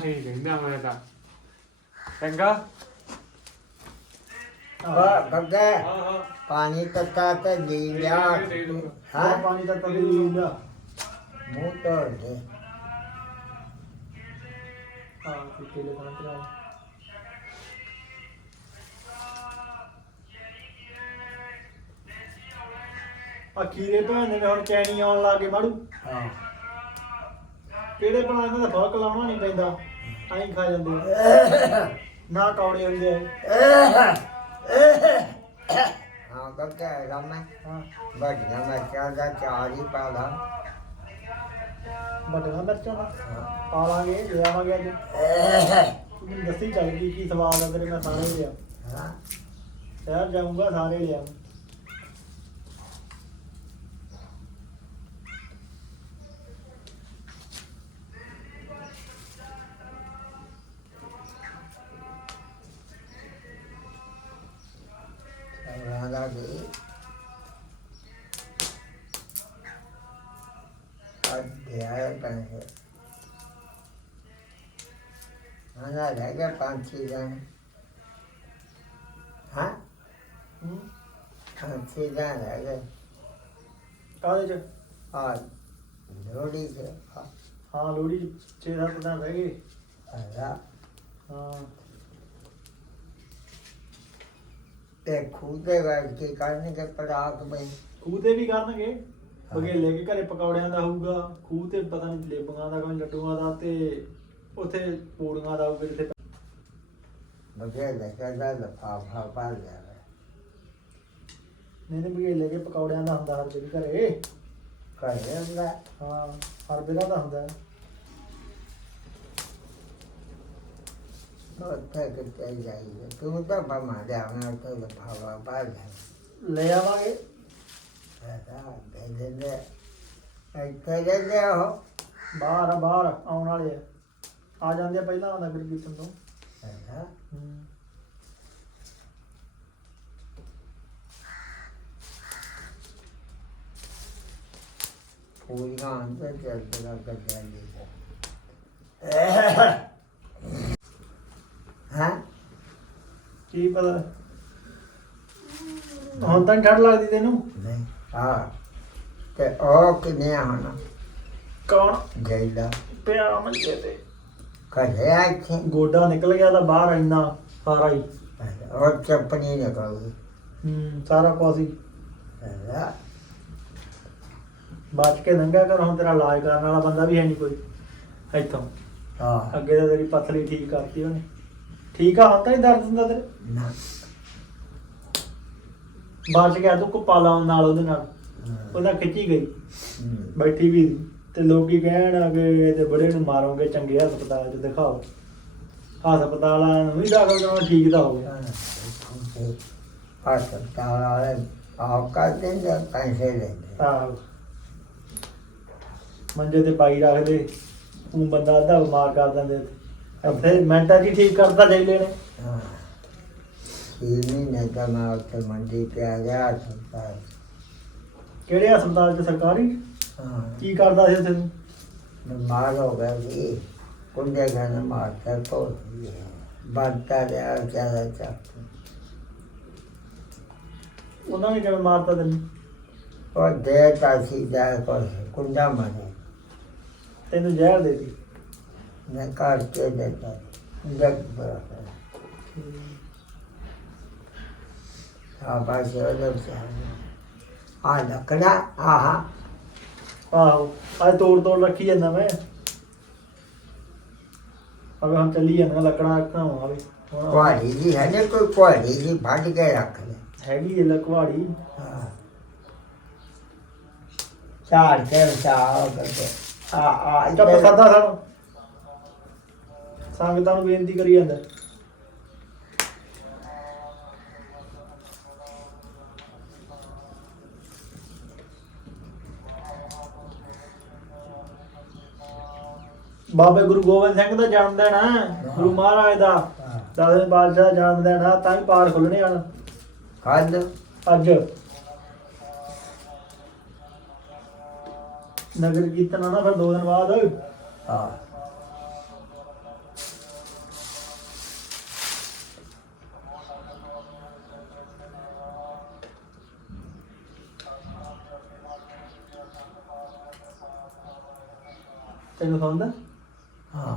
ਹੀ ਕਹਿੰਦਾ ਮੈਂ ਤਾਂ ਚੰਗਾ ਬ- ਬੱਗੇ ਹਾਂ ਹਾਂ ਪਾਣੀ ਤੱਤਾ ਤੇ ਲੀ ਲਿਆ। ਹਾਂ ਪਾਣੀ ਤਾਂ ਤਲੀ ਲਿਆ ਮੂੰਹ ਤੋੜ ਦੇ ਹਾਂ ਕੁੱਤੇ ਦੇ ਪਾਣੀ ਤੇ ਆ ਖੀਰੇ ਭੈਣ ਦੇ ਹੁਣ ਚੈਨੀ ਆਉਣ ਲੱਗੇ ਮਾੜੂ ਹਾਂ ਕਿਹੜੇ ਬਣਾ ਇਹਨਾਂ ਦਾ ਫ਼ਰਕ ਲਾਉਣਾ ਨਹੀਂ ਪੈਂਦਾ? ਐਂ ਖਾ ਜਾਂਦੇ। ਨਾ ਕੌੜੇ ਹੁੰਦੇ ਆ। ਹਾਂ ਬੱਗੇ ਰਮੈ ਹਾਂ। ਵੱਡੀਆਂ ਮਿਰਚਾਂ ਦਾ ਚਾਰ ਹੀ ਪਾ ਲਾ। ਵੱਡੀਆਂ ਮਿਰਚਾਂ ਦਾ? ਹਾਂ। ਪਾ ਲਾਂਗੇ ਅੱਜ। ਤੂੰ ਮੈਨੂੰ ਦੱਸੀ ਚੱਲ ਕੀ ਕੀ ਸਵਾਦ ਆ ਤੇਰੇ ਮੈਂ ਸਾਰੇ ਲਿਆ ਹਾਂ। ਸ਼ਹਿਰ ਜਾਊਂਗਾ ਸਾਰੇ ਲਿਆ ਕਾਹਦੇ ਚ ਲੋੜੀ ਚ ਹਾਂ ਲੋੜੀ 6-7 ਦਿਨ ਰਹਿ ਗਏ ਆ ਹਾਂ ਤੇ ਖੂਦੇ ਵੜ ਕੇ ਕਰਨ ਕੇ ਪੜਾਕ ਮੈਂ ਖੂਹ ਤੇ ਵੀ ਕਰਨਗੇ ਬਗੇਲੇ ਕੇ ਘਰੇ ਪਕੌੜਿਆਂ ਦਾ ਹੋਊਗਾ ਖੂਹ ਤੇ ਪਤਾ ਨਹੀਂ ਜਲੇਬੀਆਂ ਦਾ ਕੋਈ ਲੱਡੂਆਂ ਦਾ ਤੇ ਉੱਥੇ ਪੂੜੀਆਂ ਦਾ ਹੋਊਗਾ ਜਿੱਥੇ ਬਗੇ ਲੱਗਦਾ ਲਫਾਫਾ ਪਾ ਲਿਆ ਨਹੀਂ ਨਹੀਂ ਬਗੇਲੇ ਕੇ ਪਕੌੜਿਆਂ ਦਾ ਹੁੰਦਾ ਹਰ ਜਿਹੜੀ ਘਰੇ। ਕਰੇ ਹੁੰਦਾ। ਹਾਂ ਹਰ ਵੇਲਾ ਦਾ ਹੁੰਦਾ। ਉੱਥੇ ਕਿਤੇ ਜਾਈਏ ਤੂੰ ਤਾਂ ਬਮਾ ਜਾਣਾ ਤਾਂ ਲਫਾਫਾ ਪਾ ਲਿਆ ਲੈ ਆਵਾਂਗੇ ਦਾਦਾ ਦੇ ਦੇ ਦੇ ਇੱਥੇ ਦੇ ਦੇ ਹੋ ਬਾਹਰ ਆ, ਬਾਹਰ ਆਉਣ ਵਾਲੇ ਆ। ਆ ਜਾਂਦੇ ਆ ਪਹਿਲਾਂ ਨਗਰ ਕੀਰਤਨ ਤੋਂ ਦਾਦਾ ਹੂੰ ਪੂਰੀਆਂ ਅੰਦਰ ਚੱਲ ਜਗਾ ਕਰ ਦੇ ਹਾਂ ਕੀ ਪਤਾ? ਹੁਣ ਤਾਂ ਨੀ ਠੰਡ ਲੱਗਦੀ ਤੈਨੂੰ? ਨਹੀਂ ਹਾਂ ਤੇ ਉਹ ਕਿਨੇ ਆਣਾ ਕੌਣ? ਗੈਲਾ ਪਿਆ ਮੰਜੇ ਤੇ। ਕਹੇ ਆਖੇ ਗੋਡਾ ਨਿਕਲ ਗਿਆ ਤਾਂ ਬਾਹਰ ਇੰਨਾ ਸਾਰਾ ਹੀ। ਉਹ ਚੱਪਣੀ ਨਿਕਲ ਗਈ ਹੂੰ ਸਾਰਾ ਕੁਝ ਹੀ। ਬਚ ਕੇ ਲੰਘਿਆ ਕਰ ਹੁਣ ਤੇਰਾ ਇਲਾਜ ਕਰਨ ਵਾਲਾ ਬੰਦਾ ਵੀ ਹੈ ਨਹੀਂ ਕੋਈ। ਇੱਥੋਂ। ਹਾਂ। ਅੱਗੇ ਤਾਂ ਤੇਰੀ ਪਥਲੀ ਠੀਕ ਕਰਤੀ ਉਹਨੇ। ਠੀਕ ਆ ਤਾਂ ਨਹੀਂ ਦਰਦ ਹੁੰਦਾ ਤੇਰੇ? ਨਾ। ਬਚ ਗਿਆ ਤੂੰ ਕੁੱਪਾ ਲਾਉਣ ਨਾਲ ਉਹਦੇ ਨਾਲ। ਉਹਦਾ ਖਿੱਚੀ ਗਈ। ਬੈਠੀ ਵੀ। ਤੇ ਲੋਕੀ ਕਹਿਣ ਇਹ ਤੇ ਬੜੇ ਨੂੰ ਮਾਰੋਗੇ ਚੰਗੇ ਹਸਪਤਾਲ 'ਚ ਦਿਖਾਓ। ਹਸਪਤਾਲਾਂ ਨੂੰ ਵੀ ਦਾਖਲ ਕਰਾਉਣਾ ਠੀਕ ਤਾਂ ਹੋ ਗਿਆ। ਹਸਪਤਾਲ ਵਾਲੇ ਆਪ ਕਰ ਦਿੰਦੇ ਪੈਸੇ ਲੈਂਦੇ ਆਹੋ। ਮੰਜੇ ਤੇ ਪਾਈ ਰੱਖਦੇ। ਉਹ ਬੰਦਾ ਅੱਧਾ ਬਿਮਾਰ ਕਰ ਦਿੰਦੇ ਫਿਰ ਮਿੰਟਾਂ 'ਚ ਹੀ ਠੀਕ ਕਰਦਾ ਜਾਈਲੇ ਨੇ ਹਾਂ। ਇਹ ਮਹੀਨੇ ਦਾ ਮੈਂ ਉੱਥੇ ਮੰਡੀ ਤੇ ਆ ਗਿਆ ਹਸਪਤਾਲ। ਕਿਹੜੇ ਹਸਪਤਾਲ 'ਚ? ਸਰਕਾਰੀ? ਹਾਂ। ਕੀ ਕਰਦਾ ਸੀ ਉੱਥੇ? ਤੂੰ? ਬਿਮਾਰ ਹੋ ਗਿਆ ਸੀ। ਕੁੰਡੇ ਗਨ ਮਾਰ ਕੇ ਤੋ ਬੰਦਾ ਰਿਹਾ ਜ਼ਿਆਦਾ ਚੱਕ ਉਹਨਾਂ ਨੇ ਕਿਵੇਂ ਮਾਰਤਾ ਤੈਨੂੰ? ਉਹ ਦੇ ਤਾ ਸੀ ਕੋ ਕੁੰਡਾ ਮਾਰੇ ਤੈਨੂੰ ਜ਼ਹਿਰ ਦੇ ਦਿੱਤੀ? ਮੈਂ ਕਾਟ ਕੇ ਦੇਤਾ ਜਗ ਬਰਾਬਰ ਆਬਾਸ਼ ਉਹਦੇ ਆ। ਲੱਕੜਾ ਆਹਾ। ਆਹੋ ਅੱਜ ਤੋੜ ਤੋੜ ਰੱਖੀ ਜਾਂਦਾ ਮੈਂ। ਅਬੇ ਹੁਣ ਚੱਲੀ ਜਾਂਦਾ ਲੱਕੜਾਂ ਰੱਖਣਾ ਆਵੇ ਹੁਣ ਕੁਆੜੀ ਜੀ ਹੈ ਨਾ ਕੋਈ ਕੁਆੜੀ ਜੀ ਵੱਢ ਕੇ ਰੱਖ ਲੈ ਹੈਗੀ ਇਹ ਲਕਵਾੜੀ ਹਾਂ। ਚਾਰ ਕੇ ਚਾਰ ਕਰਕੇ ਆ ਆ ਇਹਦਾ ਪ੍ਰਸਾਦਾ ਸਾਨੂੰ। ਸੰਗਤਾਂ ਨੂੰ ਬੇਨਤੀ ਕਰੀ ਜਾਂਦਾ। ਬਾਬੇ ਗੁਰੂ ਗੋਬਿੰਦ ਸਿੰਘ ਦਾ ਜਨਮ ਦਿਨ ਹੈ ਗੁਰੂ ਮਹਾਰਾਜ ਦਾ। ਦਸਵੇਂ ਪਾਤਸ਼ਾਹ ਦਾ ਜਨਮ ਦਿਨ ਆ ਤਾਂ ਹੀ ਪਾਠ ਖੁੱਲਣੇ ਹਨ ਕੱਲ ਅੱਜ। ਨਗਰ ਕੀਰਤਨ ਆ ਨਾ ਫਿਰ ਦੋ ਦਿਨ ਬਾਅਦ। ਹਾਂ। ਤੈਨੂੰ ਸੌਂਦਾ? ਹਾਂ।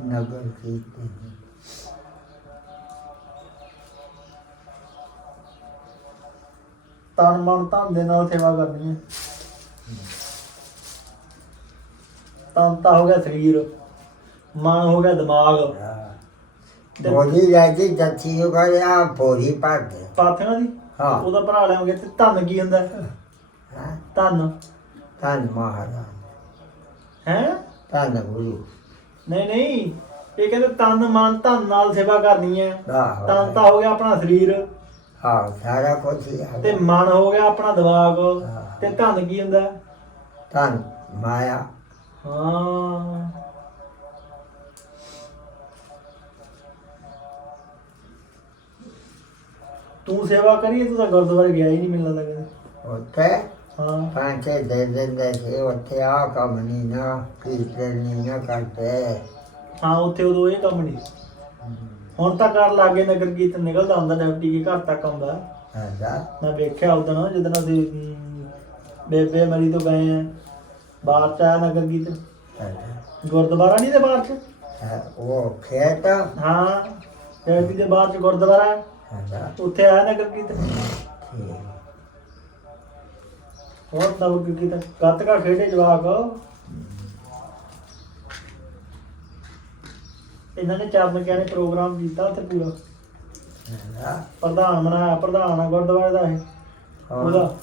ਨਗਰ ਕੀਰਤਨ। ਤਨ ਮਨ ਧਨ ਦੇ ਨਾਲ ਸੇਵਾ ਕਰਨੀ ਹੈ। ਤਨ ਤਾਂ ਹੋ ਗਿਆ ਸਰੀਰ ਮਨ ਹੋ ਗਿਆ ਦਿਮਾਗ। ਬੋਲੀ ਆ ਦੀ? ਹਾਂ। ਉਹਦਾ ਭਰਾ ਲਿਆਉਂਗੇ ਤੇ ਧਨ ਕੀ ਹੁੰਦਾ? ਹਾਂ? ਧਨ। ਧੰਨ ਮਹਾਰਾਜ। ਹੈ? ਧੰਨ ਗੁਰੂ ਨਹੀਂ ਨਹੀਂ। ਇਹ ਕਹਿੰਦੇ ਤਨ ਮਨ ਧਨ ਨਾਲ ਸੇਵਾ ਕਰਨੀ ਹੈ। ਆਹੋ। ਤਨ ਤਾਂ ਹੋ ਗਿਆ ਆਪਣਾ ਸਰੀਰ। ਹਾਂ ਸਾਰਾ ਕੁਝ ਹੀ ਤੇ ਮਨ ਹੋ ਗਿਆ ਆਪਣਾ ਦਿਮਾਗ। ਹਾਂ। ਤੇ ਧਨ ਕੀ ਹੁੰਦਾ? ਧੰਨ ਮਾਇਆ। ਹਾਂ। ਤੂੰ ਸੇਵਾ ਕਰੀ ਤੂੰ ਤਾਂ ਗੁਰਦੁਆਰੇ ਗਿਆ ਹੀ ਨਹੀਂ ਮਿਲਣ ਲੱਗਾ ਉੱਥੇ? ਹਾਂ ਪਾਂਚੇ ਦੇ ਦਿੰਦੇ ਸੀ ਉੱਥੇ ਆ ਕੰਮ ਨਹੀਂ ਨਾ ਕੀਰਤਨ ਨਹੀਂ ਨਾ ਕਰਦੇ ਹਾਂ। ਉੱਥੇ ਉਦੋਂ ਇਹ ਕੰਮ ਨਹੀਂ ਹੁਣ ਤਾਂ ਕਰ ਲਾਗੇ ਨਗਰ ਕੀਰਤਨ ਨਿਕਲਦਾ ਹੁੰਦਾ ਡਿਪਟੀ ਕੇ ਘਰ ਤੱਕ ਆਉਂਦਾ। ਹਾਂ ਮੈਂ ਵੇਖਿਆ ਉਦੋਂ ਜਦੋਂ ਅਸੀਂ ਅਮ, ਬੇਬੇ ਮਰੀ ਤੋਂ ਗਏ ਆ ਬਾਹਰ ਚ ਆਇਆ ਨਗਰ ਕੀਰਤਨ। ਗੁਰਦੁਆਰਾ ਨਹੀਂ ਤੇ ਬਾਹਰ ਚ? ਉਹ ਖੇਤ ਹਾਂ ਬੇਬੀ ਦੇ ਬਾਹਰ ਚ ਗੁਰਦੁਆਰਾ ਹੈ। ਉੱਥੇ ਆਇਆ ਨਗਰ ਕੀਰਤਨ। ਠੀਕ। ਹੋਰ ਨਗਰ ਕੀਰਤਨ ਗੱਤਕਾ ਖੇਡੇ ਜਵਾਕ। ਇਹਨਾਂ ਨੇ ਚਰਨ ਕਿਆਣੇ ਪ੍ਰੋਗਰਾਮ ਕੀਤਾ ਉੱਥੇ ਪੂਰਾ। ਹਾਂ ਪ੍ਰਧਾਨ ਬਣਾਇਆ ਪ੍ਰਧਾਨ ਆ ਗੁਰਦੁਆਰੇ ਦਾ ਇਹ। ਉਹਦਾ।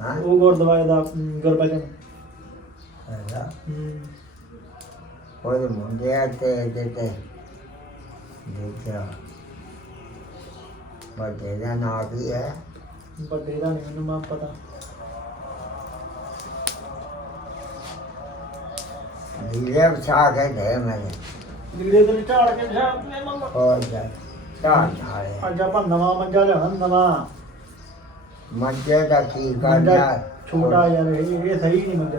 ਹਾਂ। ਉਹ ਗੁਰਦੁਆਰੇ ਦਾ ਗੁਰਬਚਨ। ਹਾਂ ਉਹਦੇ ਮੁੰਡੇ ਆ ਤੇ ਦਿੱਤੇ ਦੇਖਿਆ। ਵੱਡੇ ਦਾ ਨਾਂ ਕੀ ਹੈ? ਵੱਡੇ ਦਾ ਨਹੀਂ ਮੈਨੂੰ ਮਾ ਪਤਾ। ਨੀਲੇ ਵਿਛਾ ਕੇ ਦੇ ਮੈਨੂੰ ਲੀੜੇ ਤੇ ਝਾੜ ਕੇ ਝਾੜ ਤੇ ਮੰਮਾ ਹੋਰ ਜਾ ਚਾਹ ਨਾਲੇ ਅੱਜ ਆਪਾਂ ਨਵਾਂ ਮੰਜਾ ਲਿਆਉਣਾ ਨਵਾਂ। ਮੰਜੇ ਦਾ ਕੀ ਮੰਜਾ ਕਰਨਾ ਛੋਟਾ ਯਾਰ ਇਹ ਇਹ ਸਹੀ ਨਹੀਂ ਮੰਜਾ।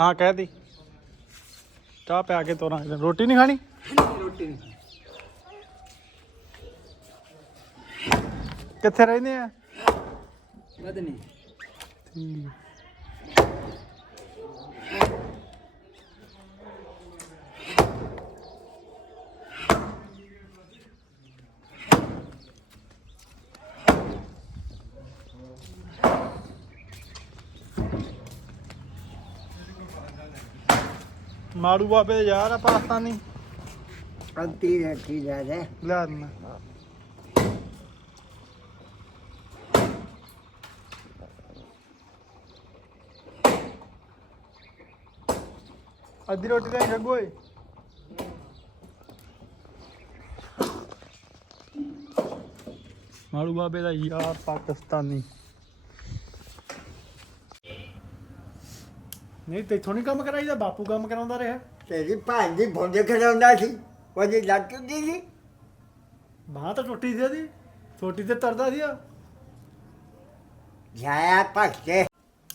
ਹਾਂ ਕਹਿ ਦੀ। ਚਾਹ ਪਿਆ ਕੇ ਤੋਰਾਂ। ਰੋਟੀ ਨਹੀਂ ਖਾਣੀ? ਰੋਟੀ ਨਹੀਂ ਕਿੱਥੇ ਰਹਿੰਦੇ ਆ? ਵਧ ਨਹੀਂ। ਮਾੜੂ ਬਾਬੇ ਦੇ ਯਾਰ ਆ ਪਾਕਿਸਤਾਨੀ। ਅੱਧੀ ਰੱਖੀ ਜਾ ਦੇ ਲਿਆ ਦਿੰਦਾ ਅੱਧੀ ਰੋਟੀ ਤਾਂ ਛੱਗੋ ਏ ਮਾੜੂ ਬਾਬੇ ਦਾ ਯਾਰ ਪਾਕਿਸਤਾਨੀ। ਨਹੀਂ ਤੇਥੋਂ ਨਹੀਂ ਕੰਮ ਕਰਾਈਦਾ ਬਾਪੂ ਕੰਮ ਕਰਾਉਂਦਾ ਰਿਹਾ। ਤੇਰੀ ਭੈਣ ਦੀ ਭੁੰਜ ਖੜਾਉਂਦਾ ਸੀ ਉਹਦੀ ਲੱਤ ਦੀ ਸੀ। ਬਾਹ ਤਾਂ ਟੁੱਟੀ ਸੀ ਉਹਦੀ ਛੋਟੀ ਤੇ ਤਰਦਾ ਸੀ। ਜਾਇਆ ਭਗਤੇ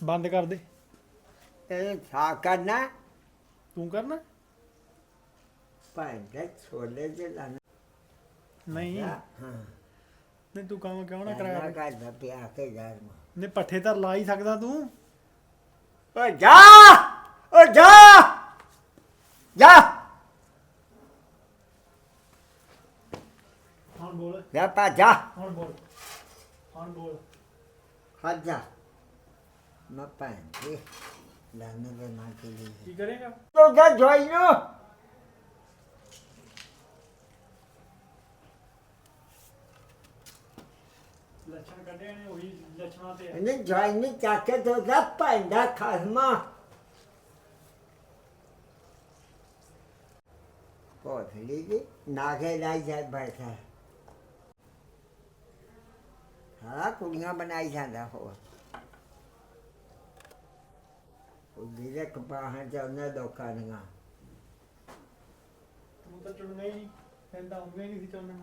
ਬੰਦ ਕਰ ਦੇ। ਇਹ ਸਾ ਕਰਨਾ। ਤੂੰ ਕਰਨਾ? ਭੈਣ ਦੇ ਛੋਲੇ ਦੇ ਲਾਣਾ ਨਹੀਂ। ਹਾਂ। ਨਹੀਂ ਤੂੰ ਕੰਮ ਕਿਉਂ ਨਾ ਕਰਾਇਆ ਕਰਦਾ ਪਿਆ ਕੇ ਮਾ ਨੇ ਪੱਠੇ ਤਾਂ ਲਾ ਹੀ ਸਕਦਾ ਤੂੰ। ਓ ਜਾ! ਓ ਜਾ! ਜਾ! ਹੁਣ ਬੋਲ। ਜਾ ਪਾ ਜਾ। ਹੁਣ ਬੋਲ। ਹੁਣ ਬੋਲ। ਹੱਜ ਜਾ। ਮੈਂ ਭੈਣ ਦੀ ਲਾਣੇ ਦੇ ਨਾ ਕੇ ਲਈ। ਕੀ ਕਰੇਗਾ? ਤੋ ਜਾ ਜੋਈ ਨੂੰ। ਥਾਂ ਤੇ ਆ। ਇਹਨੇ ਜਵਾਈ ਨੇ ਚੱਕ ਤੋਂ ਦਾ ਪੈਂਦਾ ਖਸਮਾ। ਕੋਠੜੀ ਦੀ ਨਾਗੇ ਲਾਈ ਜਾ ਬੈਠਾ। ਹਾਂ ਕੁੜੀਆਂ ਬਣਾਈ ਜਾਂਦਾ ਹੋ ਉਹ ਜਿਹੜੇ ਕਪਾਹਾਂ ਚ ਉਹਨੇ ਲੋਕਾਂ ਦੀਆਂ। ਤੂੰ ਤਾਂ ਚੁਣਨਾ ਹੀ ਨਹੀਂ ਕਹਿੰਦਾ ਹੁੰਗਾ ਹੀ ਨਹੀਂ ਸੀ ਚੁਣਨਾ।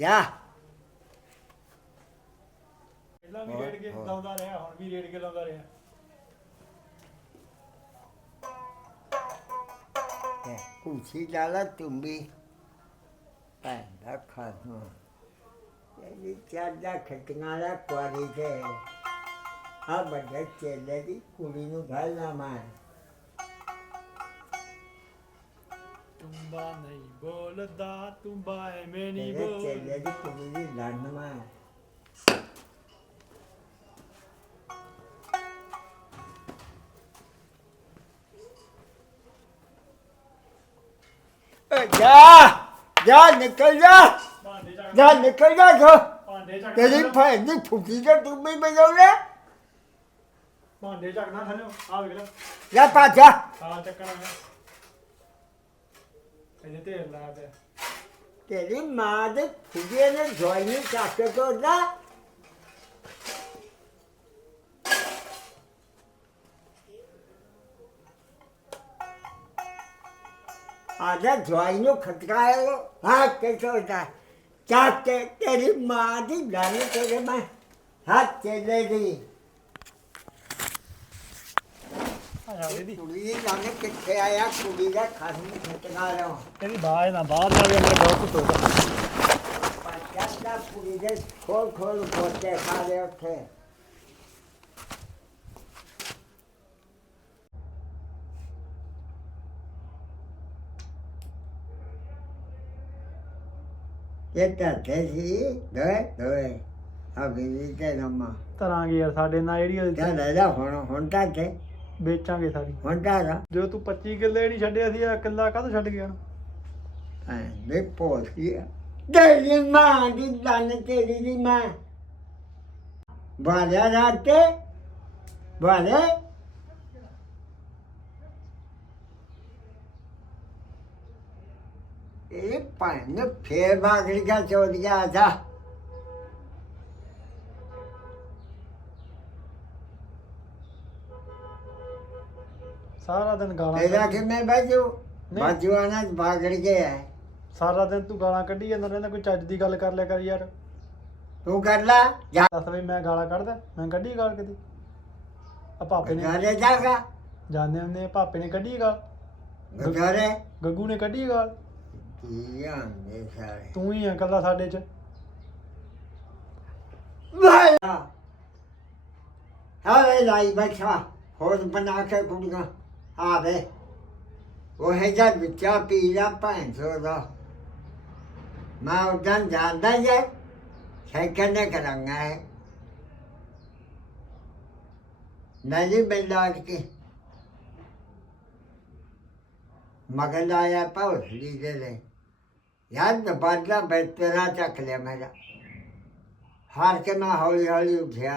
ਯਾ। ਪਹਿਲਾਂ ਵੀ ਰੇਡ ਕੇ ਹੋਰ। ਲਾਉਂਦਾ ਰਿਹਾ ਹੁਣ ਵੀ ਰੇਡ ਕੇ ਲਾਉਂਦਾ ਰਿਹਾ। ਤੇ ਕੁਛੀ ਡਾਲਾ ਤੁੰਬੀ ਪੈਂਦਾ ਇਹ ਖਟੀਆਂ ਦਾ ਕੁਆਰੀ ਤੇ। ਆ ਵੱਡੇ ਚੇਲੇ ਦੀ ਕੁੜੀ ਨੂੰ ਘਾਲਣਾ ਮੈਂ। ਤੁੰਬਾ ਨਹੀਂ ਬੋਲਦਾ ਤੁੰਬਾ ਐਵੇਂ ਨਹੀਂ ਤੇਰੇ ਚੇਲੇ ਬੋਲਦਾ। ਦੀ ਕੁੜੀ ਦੀ ਲੜਨ ਮੈਂ। ਜਾ ਜਾ ਨਿਕਲ ਜਾ। ਭਾਂਡੇ ਚੱਕ ਜਾ ਨਿਕਲ ਜਾ ਜੋ ਭਾਂਡੇ ਚੱਕ ਤੇਰੀ ਭੈਣ ਦੀ ਫੁੱਕੀ ਤੇ ਤੂੰ ਵੀ ਬਜਾਉਣਾ। ਭਾਂਡੇ ਚੱਕਣਾ ਥੱਲੇ ਆ ਵੇਖ ਲੈ ਜਾ। ਪਾਜਾ ਆ ਚੱਕਣਾ ਹੈ ਇਹਦੇ ਤੇ ਲਾ ਦੇ ਤੇਰੀ ਮਾਂ ਦੇ ਫੁੱਗੇ ਨੇ ਜੋਈ ਨੂੰ ਚੱਕ ਕੇ ਆਜਾ ਜਵਾਈ ਨੂੰ ਖਟਕਾਇਆ ਹਾਂ ਕੇ ਤੋੜਦਾ ਚੱਕ ਕੇ ਤੇਰੀ ਮਾਂ ਦੀ ਗਾਣੀ ਤੇਰੇ ਮੈਂ ਹੱਥ ਚਲੇ ਦੀ ਜਾ ਇਹਦੀ ਕੁੜੀ ਦੀ ਗਾਣੇ ਕਿੱਥੇ ਆਇਆ ਕੁੜੀ ਦਾ ਖਾਸਮ ਖਟਕਾ ਲਿਆ ਇਹਦੀ ਬਾਜ ਨਾ ਬਾਹਰ ਨਾਲ ਵੀ ਅੰਦਰ ਬਹੁਤ ਧੋਤਾ ਪਾਚਾ ਕੁੜੀ ਦੇ ਖੋਲ ਖੋਲ ਬੋਤੇ ਖਾ ਲਏ ਉੱਥੇ ਇਹ ਤਾਂ ਤੇ ਸੀ। ਦੋਏ ਦੋਏ। ਆ ਵੀ ਤੇ ਨਮਾ ਤਰਾਂਗੇ ਯਾਰ ਸਾਡੇ ਨਾਲ ਜਿਹੜੀ ਜਾ ਲੈ ਜਾ ਹੁਣ ਹੁਣ ਤਾਂ ਤੇ ਵੇਚਾਂਗੇ ਸਾਰੀ। ਹੁਣ ਤਾਂ ਰਾ ਜੋ। ਤੂੰ 25 ਕਿੱਲੇ ਨਹੀਂ ਛੱਡਿਆ ਸੀ ਆ ਕਿੱਲਾ ਕਾਹਤੋਂ ਛੱਡ ਗਿਆ? ਐ ਦੇ ਪੋਸ ਗਿਆ ਤੇਰੀ ਮਾਂ ਦੀ ਲੰਨ ਤੇਰੀ ਦੀ ਮਾਂ। ਬਾਲਿਆ ਰਾਤੇ ਬਾਲੇ ਇਹ ਪਾਣ ਫੇਰ ਬਾਗੜੀ ਦਾ ਚੋਦ ਗਿਆ ਥਾ ਸਾਰਾ ਦਿਨ ਗਾਲਾਂ तेरा ਕੱਢੀ- कि मैं बाजू नहीं। बाजू आना बागड़ गया है ਸਾਰਾ ਦਿਨ ਤੂੰ ਗਾਲਾਂ ਕੱਢੀ ਜਾਂਦਾ ਰਹਿੰਦਾ ਕੋਈ ਚੱਜ ਦੀ ਗੱਲ ਕਰ ਲਿਆ ਕਰ ਯਾਰ तू कर ला जा ਦੱਸ ਬਈ ਮੈਂ ਗਾਲਾਂ ਕੱਢਦਾ ਮੈਂ ਕੱਢੀ ਗਾਲ ਕਦੀ ਆ ਪਾਪੇ ਨੇ घरे जागा ਜਾਂਦੇ ਹੁੰਦੇ ਆ, ਪਾਪੇ ਨੇ ਕੱਢੀ ਗਾਲ घरे ਗੱਗੂ ਨੇ ਕੱਢੀ ਗਾਲ ਤੂੰ ਹੀ ਆ ਇਕੱਲਾ ਸਾਡੇ ਚ। ਵਾਹ ਆਵੇ ਲਾਈ ਬੈਠਾ ਹੋਰ ਬਣਾ ਕੇ ਕੁੜੀਆਂ। ਆਵੇ ਉਹ ਹੈ ਜਾਂ ਵਿਚਾ ਪੀਲਾ ਭੈਣ ਦਾ। ਮੈਂ ਉਦਾਂ ਜਾਂਦਾ ਜੇ ਸਾਈਕਲ ਨੇ ਕਰਾਂਗਾ ਹੈ ਨਹੀਂ ਬੈਲਾ ਕੇ। ਮਗਨ ਆਇਆ ਪੌੜੀ ਦੇ ਲੈ ਯਾਰ ਮੈਂ ਬਾਦਲਾ ਬੈ ਤੇਰਾ ਚੱਕ ਲਿਆ ਮੇਰਾ ਹਾਰ ਕੇ ਮੈਂ ਹੌਲੀ ਹੌਲੀ ਉੱਠਿਆ।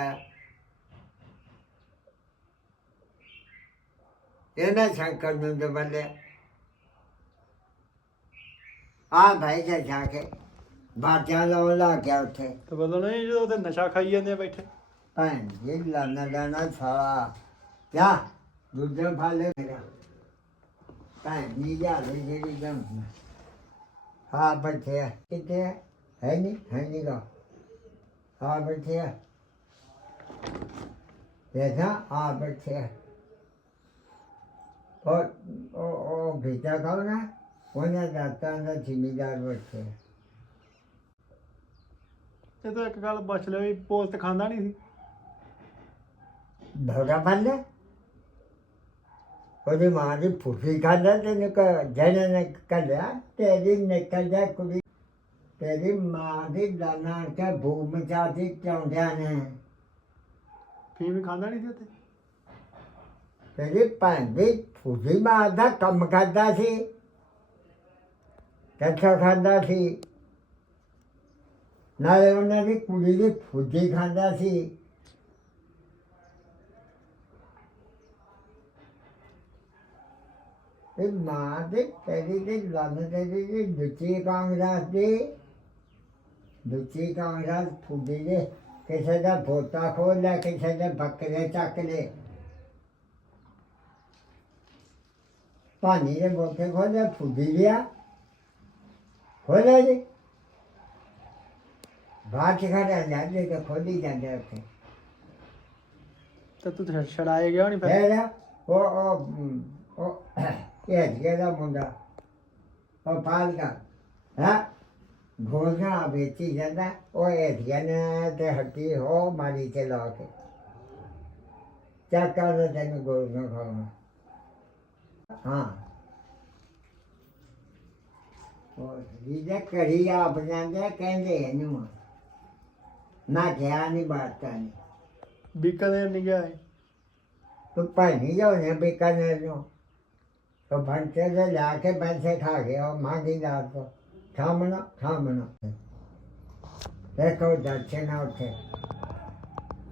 ਇਹਨੇ ਸ਼ੰਕਰ ਨੂੰ ਦਬਲੇ ਆ ਭਾਈ ਜਾ ਜਾ ਕੇ ਬਾਜਾਂ ਲਾਉਣ ਲਾ ਗਿਆ ਉੱਥੇ। ਤੇ ਬਦਲ ਨਹੀਂ ਜਦੋਂ ਤੇ ਨਸ਼ਾ ਖਾਈ ਜਾਂਦੇ ਬੈਠੇ। ਭੈਣ ਜੀ ਲਾਣਾ ਲਾਣਾ ਸਾਲਾ। ਕਿਆ ਦੂਜੇ ਫਾਲੇ ਮੇਰਾ। ਭੈਣ ਜੀ ਜਾ ਲੈ ਜਿਹੜੀ ਗੰਮ ਹਾਂ ਬੱਚੇ ਕਿੱਥੇ ਹੈ ਹੈ ਨਹੀਂ ਹੈ ਨਹੀਂ ਗਾ। ਹਾਂ ਬੱਚੇ ਦੇਖਾ ਹਾਂ ਬੱਚੇ ਉਹ ਉਹ ਉਹ ਬੇਟਾ ਕੌਣ ਹੈ ਉਹਨਾਂ ਦਾ ਤਾਂ ਦਾ ਜ਼ਿਮੀਦਾਰ ਬੱਚੇ ਇਹ ਤਾਂ ਇੱਕ ਗੱਲ ਬਚ ਲਿਆ ਵੀ ਪੋਸਟ ਖਾਂਦਾ ਨਹੀਂ ਸੀ। ਭੋਗਾ ਬੰਦੇ ਉਹਦੀ ਮਾਂ ਦੀ ਫੁੱਫੀ ਖਾਂਦਾ ਤੇ ਨਿਕ ਜਣੇ ਨੇ ਕੱਢਿਆ ਤੇਰੀ ਨਿਕਲ ਜਾ ਕੁੜੀ ਤੇਰੀ ਮਾਂ ਦੀ ਦਾਨਾ ਕੇ ਭੂਮ ਚਾਤੀ ਚਾਉਂਦਿਆਂ ਨੇ। ਫੀਮ ਖਾਂਦਾ ਨਹੀਂ ਸੀ ਉੱਥੇ? ਤੇਰੀ ਭੈਣ ਦੀ ਫੁੱਫੀ ਮਾਂ ਦਾ ਕੰਮ ਕਰਦਾ ਸੀ ਕੱਚਾ ਖਾਂਦਾ ਸੀ। ਨਾਲੇ ਉਹਨਾਂ ਦੀ ਕੁੜੀ ਦੀ ਫੁੱਜੀ ਖਾਂਦਾ ਸੀ। ਤੇਰੀ ਦੇ ਲੰਨ ਦੇ ਦੀ ਦੁੱਚੀ ਕਾਂਗਰਸ ਦੀ ਦੁੱਚੀ ਕਾਂਗਰਸ ਫੁੱਦੀ ਦੇ ਕਿਸੇ ਦਾ ਭੋਤਾ ਖੋਲ ਲੈ ਕਿਸੇ ਦੇ ਬੱਕਰੇ ਚੱਕ ਲੈ ਪਾਣੀ ਦੇ ਬੋਤੇ ਖੋਲ ਲੈ ਫੁੱਦੀ ਲਿਆ ਖੋਲੇ ਜੀ ਬਾਹਰ ਖੜਾ ਜਾਂਦੇ ਤੇ ਖੋਲੀ ਜਾਂਦੇ ਉੱਥੇ ਤਾਂ ਤੂੰ ਛੜਾਏ ਗਿਆ ਨਹੀਂ ਫਿਰ ਉਹ ਉਹ ਉਹ ਇਹ ਜਿਹੜਾ ਮੁੰਡਾ। ਉਹ ਪਾਲ ਦਾ ਹਾਂ? ਗੋਲਗਾ ਵੇਚੀ ਜਾਂਦਾ ਉਹ ਇਹ ਨੇ ਤੇ ਹੱਟੀ ਹੋ ਮਾਰੀ ਤੇ ਲਾ ਕੇ। ਚੱਕਾ ਦੇ ਤੈਨੂੰ ਗੋਲਗਾ ਖਾਣਾ ਹਾਂ। ਉਹ ਜਿਹਦੇ ਕਰੀ ਆਪ ਜਾਂਦੇ ਕਹਿੰਦੇ ਇਹਨੂੰ ਨਾ ਕਿਹਾ ਨਹੀਂ ਬਾਤਾਂ ਨਹੀਂ ਬੀਕਾਨੇਰ ਨਹੀਂ ਗਿਆ ਇਹ। ਤੂੰ ਭਾਈ ਜਾਓ ਨੇ ਬੀਕਾਨੇਰ ਨੂੰ? तो भंटे से लाके पैसे खा गया और मांगी रात को खामना खामना देखो दक्षिणा उठे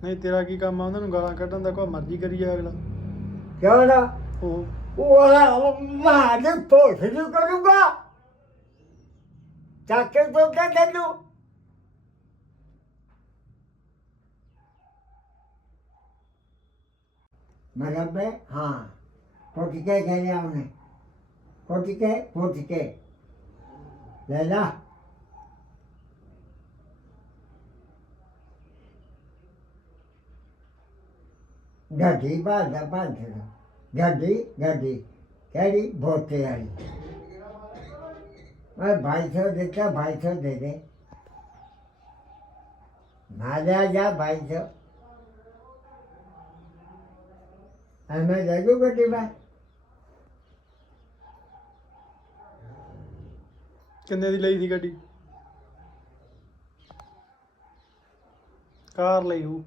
ਨਹੀਂ ਤੇਰਾ ਕੀ ਕੰਮ ਆ ਉਹਨਾਂ ਨੂੰ ਗਾਲਾਂ ਕੱਢਣ ਦਾ ਕੋਈ ਮਰਜ਼ੀ ਕਰੀ ਜਾ ਅਗਲਾ क्यों ना ਉਹ वो मारे पोछ नहीं करूंगा जाके तो क्या कर लूं मतलब में हाँ పొట్టికే కానీ ఉన్నాయి పొట్టికే పొట్టికే లేదా ਗੱਡੀ ਭਾਲਦਾ ਭਾਲਦਾ। ਗੱਡੀ ਗੱਡੀ। ਕਿਹੜੀ? ਬੋਤੇ ਵਾਲੀ। ਮੈਂ ਭਾਈ ਸੋ ਦਿੱਤਾ ਭਾਈ ਸੋ ਦੇ ਦੇ। ਨਾ ਜਾ ਜਾ ਭਾਈ ਸੋ। ਐਵੇਂ ਲੱਗੂ ਗੱਡੀ ਬਾ ਕਿੰਨੇ ਦੀ ਲਈ ਸੀ ਗੱਡੀ? ਕਾਰ ਲਈ ਹੂ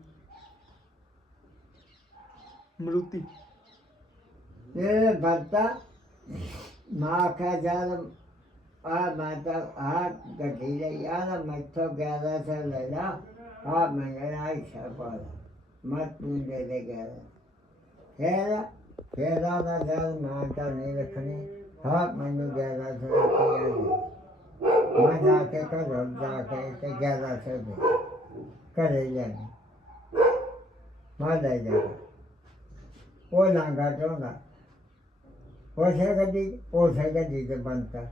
ਮਰੂਤੀ। ਇਹ ਬੰਦਾ ਮਾਂ ਕਾ ਜਦ ਆ ਮਾਤਾ ਆ ਗੱਡੀ ਲਈ ਆ ਨਾ ਮੈਥੋਂ ਗਿਆ ਸੇ ਲੈ ਜਾ ਆ ਮੈਂ ਗਿਆ ਆਇਸ਼ਾ ਪਾਲ ਮਤ ਨੂੰ ਦੇ ਦੇ ਗਿਆ ਫੇਰ ਫੇਰ ਆ ਨਾ ਜਦ ਮਾਂ ਤਾਂ ਨਹੀਂ ਰੱਖਣੀ ਹਾਂ ਮੈਨੂੰ ਗਿਆ ਸੇ ਕਿਹਾ ਮੈਂ ਜਾ ਕੇ ਘਰ ਜਾ ਕੇ ਤੇ ਗਿਆ ਸੇ ਘਰੇ ਜਾਣੀ ਮੈਂ ਲੈ ਜਾ। ਉਹ ਲਾਂਗਾ ਚਾਹੁੰਦਾ ਉਸੇ ਗੱਡੀ ਉਸੇ ਗੱਡੀ ਤੇ ਬੰਦਾ